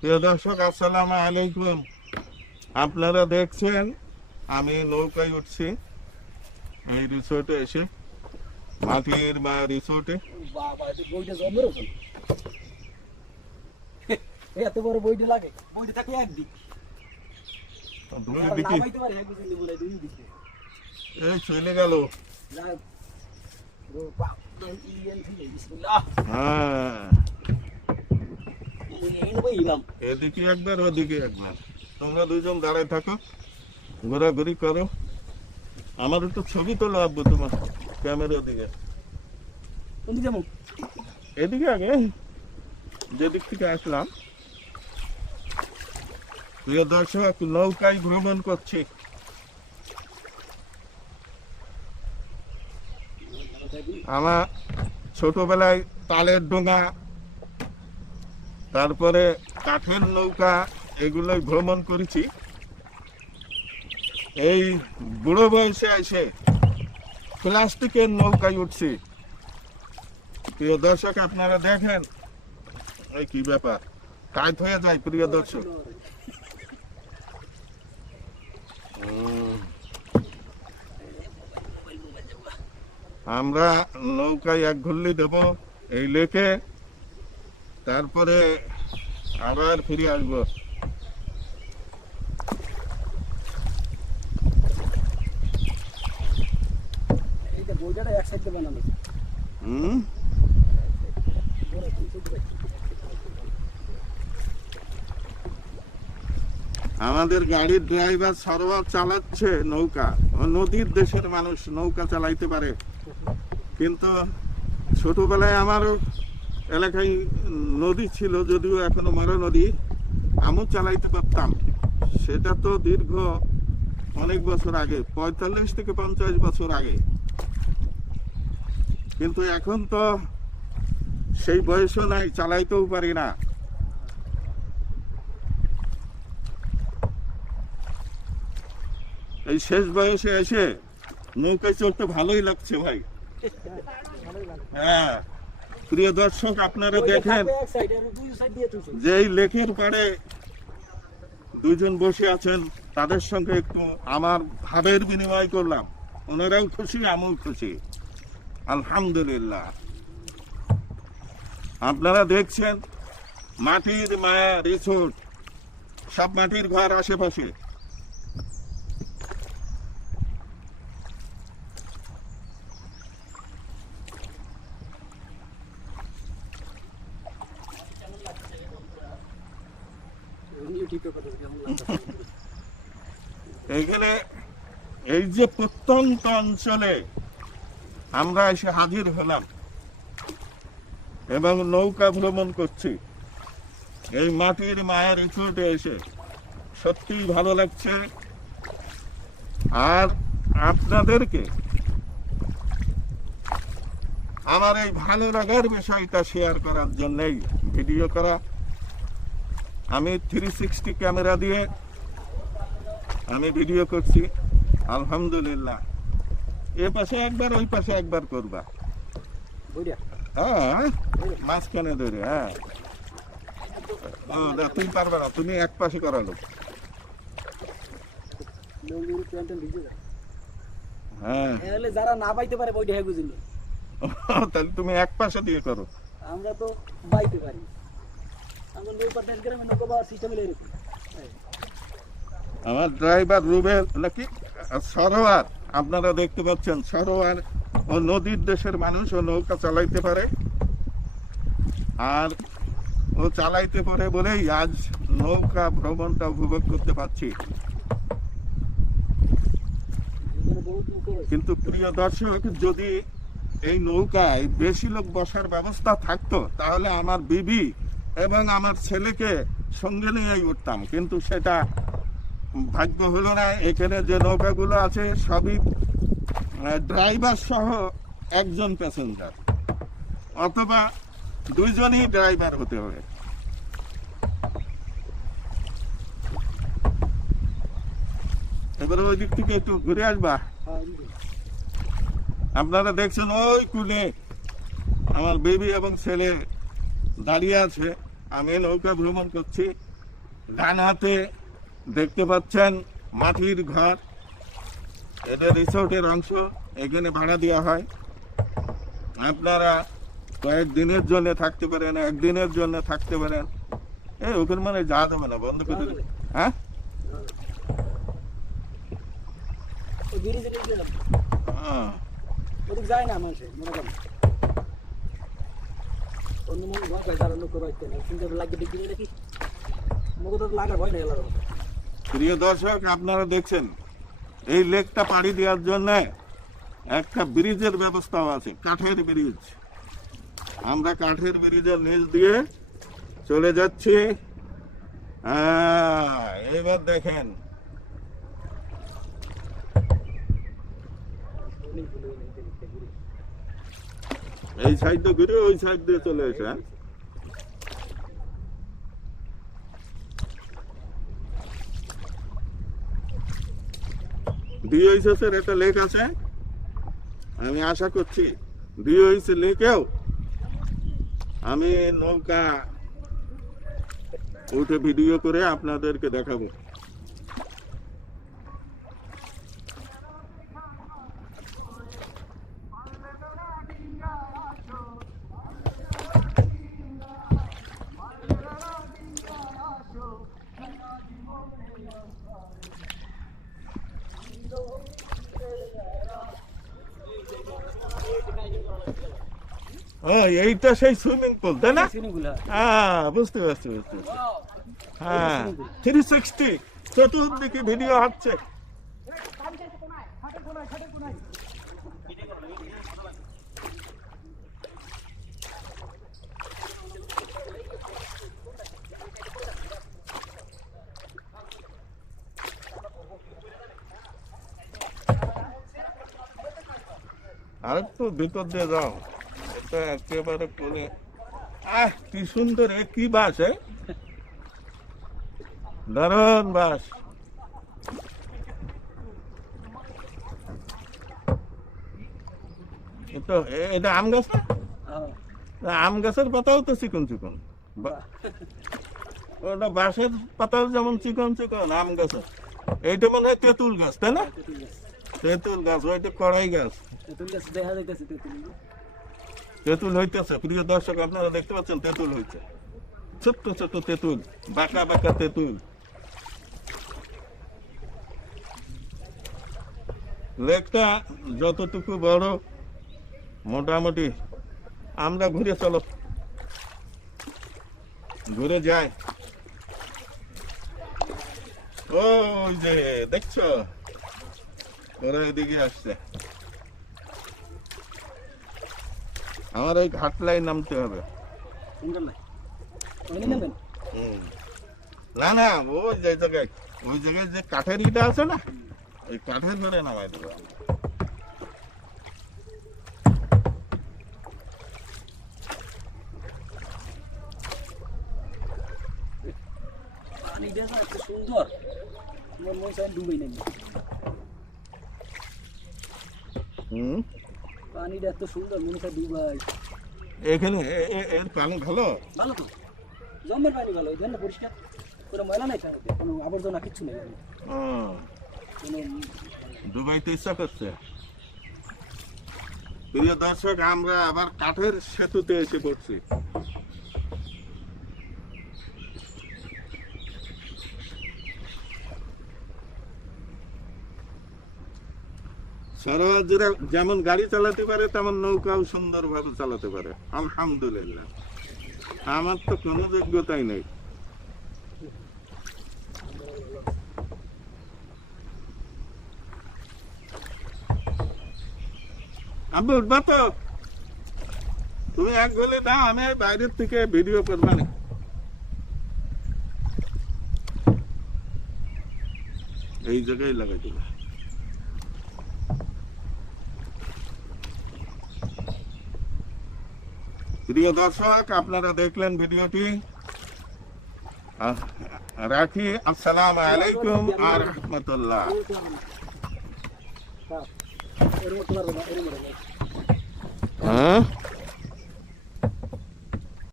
প্রিয় দর্শক আসসালামু আলাইকুম। আপনারা দেখছেন আমি নৌকায় উঠছি এই রিসোর্টে এসে মাটির বা রিসোর্টে এত বড় বইটা লাগে। বইটা থাকে একদিক এই চলে গেল। বিসমিল্লাহ। হ্যাঁ। এদিকে একবার ওদিকে একবার তোমরা দুজন দাঁড়ায় থাকো ঘোরাঘুরি করো। আমার একটু ছবি তোলো আব্বু তোমার ক্যামেরা দিকে। কোন দিকে এদিকে আগে যেদিক থেকে আসলাম। প্রিয় দর্শক নৌকায় ভ্রমণ করছি। আমার ছোটবেলায় তালের ডোঙা তারপরে কাঠের নৌকা এগুলোই ভ্রমণ করেছি। এই বুড়ো বয়সে এসে প্লাস্টিকের নৌকায় উঠছি। প্রিয় দর্শক, আপনারা দেখেন। এই কি ব্যাপার? টাইট হয়ে যায়, প্রিয় দর্শক। আমরা নৌকায় এক ঘুরলি দেব, এই লেকে তারপরে আবার ফিরে আসব। হুম। আমাদের গাড়ির ড্রাইভার সরোয়ার চালাচ্ছে নৌকা। নদীর দেশের মানুষ নৌকা চালাইতে পারে। কিন্তু ছোটবেলায় আমার এলাকায় নদী ছিল, যদিও এখনও মারা নদী আমিও চালাইতে পারতাম। সেটা তো দীর্ঘ অনেক বছর আগে, পঁয়তাল্লিশ থেকে পঞ্চাশ বছর আগে। কিন্তু এখন তো সেই বয়সও নাই, চালাইতেও পারি না। এই শেষ বয়সে এসে নৌকায় চড়তে ভালোই লাগছে ভাই। হ্যাঁ। প্রিয় দর্শক আপনারা দেখেন। যে এই লেকের পাড়ে দুজন বসে আছেন তাদের সঙ্গে একটু আমার ভাবের বিনিময় করলাম। ওনারাও খুশি আমিও খুশি। আলহামদুলিল্লাহ। আপনারা দেখছেন মাটির মায়া রিসোর্ট সব মাটির ঘর আশেপাশে। এই যে প্রত্যন্ত অঞ্চলে আমরা এসে হাজির হলাম এবং নৌকা ভ্রমণ করছি। এই মাটির মায়ের রিসোর্টে এসে সত্যি ভালো লাগছে। আর আপনাদেরকে আমার এই ভালো লাগার বিষয়টা শেয়ার করার জন্যই ভিডিও করা। আমি থ্রি সিক্সটি ক্যামেরা দিয়ে আমি ভিডিও করছি। আলহামদুলিল্লাহ। এ পাশে একবার ওই পাশে একবার করবা। বইটা? হ্যাঁ মাঝখানে ধরে হ্যাঁ। তুমি পারবে না তুমি এক পাশে করালো। হ্যাঁ। যারা না পাইতে পারে বইটা হ্যাঁ বুঝিনি তাহলে তুমি এক পাশে দিয়ে করো। আমরা তো বাইতে পারি। আমরা নৌকা টেন গ্রামে নৌকা সিস্টেম এরকম আমার ড্রাইভার রুবেল নাকি সরোয়ার, আপনারা দেখতে পাচ্ছেন সরোয়ার ও নদীর দেশের মানুষ ও নৌকা চালাইতে পারে আর ও চালাইতে পারে বলেই আজ নৌকা ভ্রমণটা উপভোগ করতে পারছি। কিন্তু প্রিয় দর্শক, যদি এই নৌকায় বেশি লোক বসার ব্যবস্থা থাকতো, তাহলে আমার বিবি এবং আমার ছেলেকে সঙ্গে নিয়েই উঠতাম কিন্তু সেটা ভাগ্য হলো না, এখানে যে নৌকাগুলো আছে, সবই ড্রাইভার সহ একজন প্যাসেঞ্জার অথবা দুইজনই ড্রাইভার হতে হবে। এবারে ওই দিক থেকে একটু ঘুরে আসবা। আপনারা দেখছেন ওই কুলে আমার বেবি এবং ছেলে দাঁড়িয়ে আছে। আমি নৌকা ভ্রমণ করছি। ডান হাতে দেখতে পাচ্ছেন মাটির ঘর এটা রিসোর্টের অংশ, এখানে ভাড়া দেওয়া হয়। আপনারা কয়েকদিনের জন্য থাকতে পারেন, একদিনের জন্য থাকতে পারেন। এই, ওখানে মানে যা দেবে না, বন্ধ করে হ্যাঁ? ওদিক যায় লাগার ভয় নেই প্রিয় দর্শক, আপনারা দেখছেন, এই লেকটা পাড়ি দেওয়ার জন্য একটা ব্রিজের ব্যবস্থাও আছে, কাঠের ব্রিজ। আমরা কাঠের ব্রিজের নিচ দিয়ে চলে যাচ্ছি। এবার দেখেন। এই সাইড দিয়ে ঘুরে ওই সাইড দিয়ে চলে এসে ডিওইসের একটা লেক আছে। আমি আশা করছি ডিওইস লেকেও আমি নৌকা উঠে ভিডিও করে আপনাদেরকে দেখাবো। এইটা সেই সুইমিং পুল তাই না? সিনেগুলা হ্যাঁ। বুঝতে পারছি বুঝতে পারছি। হ্যাঁ থ্রি সিক্সটি চতুর্দিকে ভিডিও হচ্ছে ভিতর দিয়ে যাও। এটা একেবারে কোনে আহ, কি সুন্দর, এ কি বাস, এ? দারুণ বাস। তো এটা আম গাছ না? আম গাছের পাতাও তো চিকন চিকন। ওটা বাঁশের পাতাও যেমন চিকন চিকন, আম গাছের। এইটা মনে হয় তেঁতুল গাছ, তাই না? তেঁতুল গাছ ওইটা কড়াই গাছ। তেঁতুল গাছ দেখা যাইতেছে তেঁতুল। তেঁতুল হইতেছে। প্রিয় দর্শক আপনারা দেখতে পাচ্ছেন তেঁতুল হইছে। ছোট্ট ছোট্ট তেঁতুল বাঁকা বাঁকা তেঁতুল। লেকটা যতটুকু বড় মোটামুটি আমরা ঘুরে চলো। ঘুরে যাই। ওই যে দেখছ? ওরা এদিকে আসছে। আমার ওই ঘাটলায় নামতে হবে। না না ওই যে জায়গায় ওই জায়গায় যে কাঠের ইটা আছে না ওই কাঠের ধরে নামাই দেবো। সুন্দর। ডুবেই নেই হুম? পানিটা এত সুন্দর মনে হয় দুবাই। এখানে এর পানি ভালো? ভালো তো। জমের পানি ভালো এখানে পরিষ্কার। কোনো ময়লা নাই কোনো আবর্জনা কিচ্ছু নেই দুবাইতে ইচ্ছা করছে। প্রিয় দর্শক আমরা আবার কাঠের সেতুতে এসে পড়ছি। সরোয়ার যেমন গাড়ি চালাতে পারে, তেমন নৌকাও সুন্দরভাবে চালাতে পারে। আলহামদুলিল্লাহ। আমার তো কোনো যোগ্যতাই নেই। আব্বু উঠবা তো তুমি এক গলে দাও, আমি বাইরের থেকে ভিডিও করবা না। এই জায়গায় লাগাই দেবো প্রিয় দর্শক আপনারা দেখলেন ভিডিওটি। রাখি আসসালাম আলাইকুম আর রহমতুল্লাহ। হ্যাঁ?